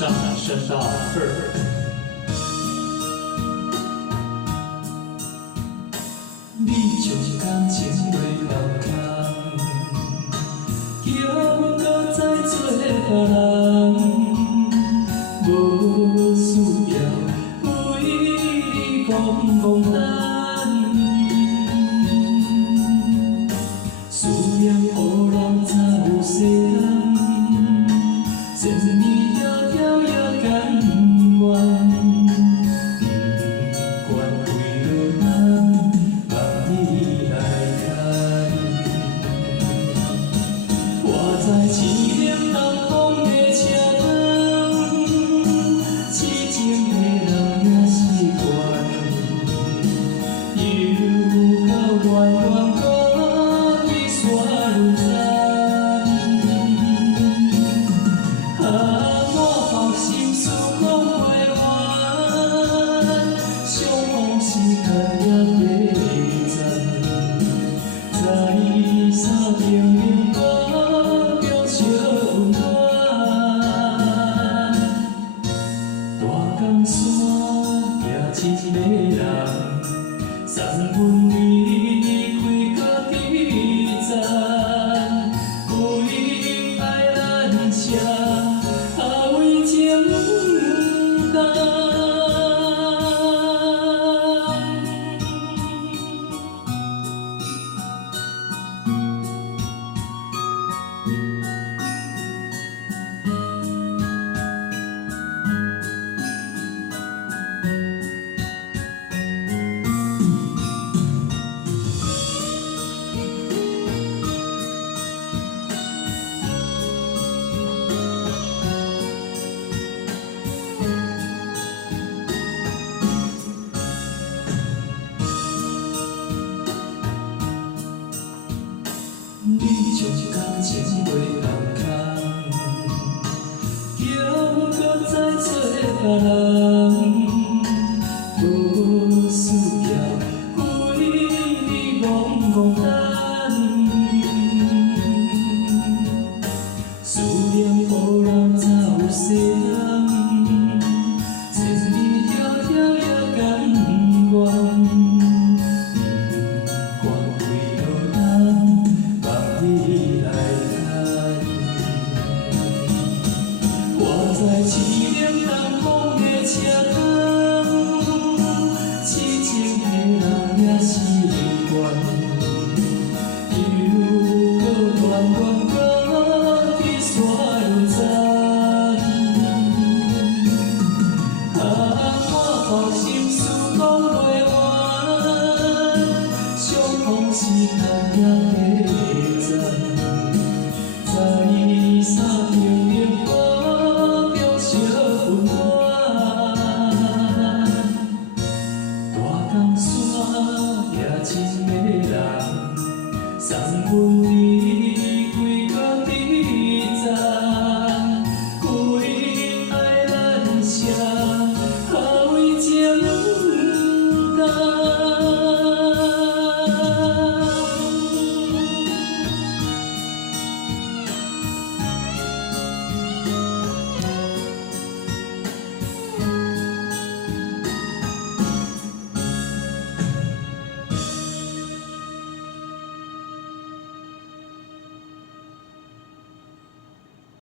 上升到2。你将感情卖放空，叫阮搁再做别人，无需要为你戆戆等。思念予人早有细人，千年迢迢也甘愿。不管为何人望你来牵，我在凄凉东风的车窗，痴情的人也习惯，又到远远高去山路站。啊，我后心事讲袂完，相逢时间也短暂，在沙场中高中小温暖。大江山也真迷人，送阮为你开个驿站，为爱咱车，为情重。你将感情卖放空，叫阮搁再做别人，无需要为你戆戆等。思念予人早有细人，千年迢迢也甘愿。不管为何人望你来牵，我在凄凉东风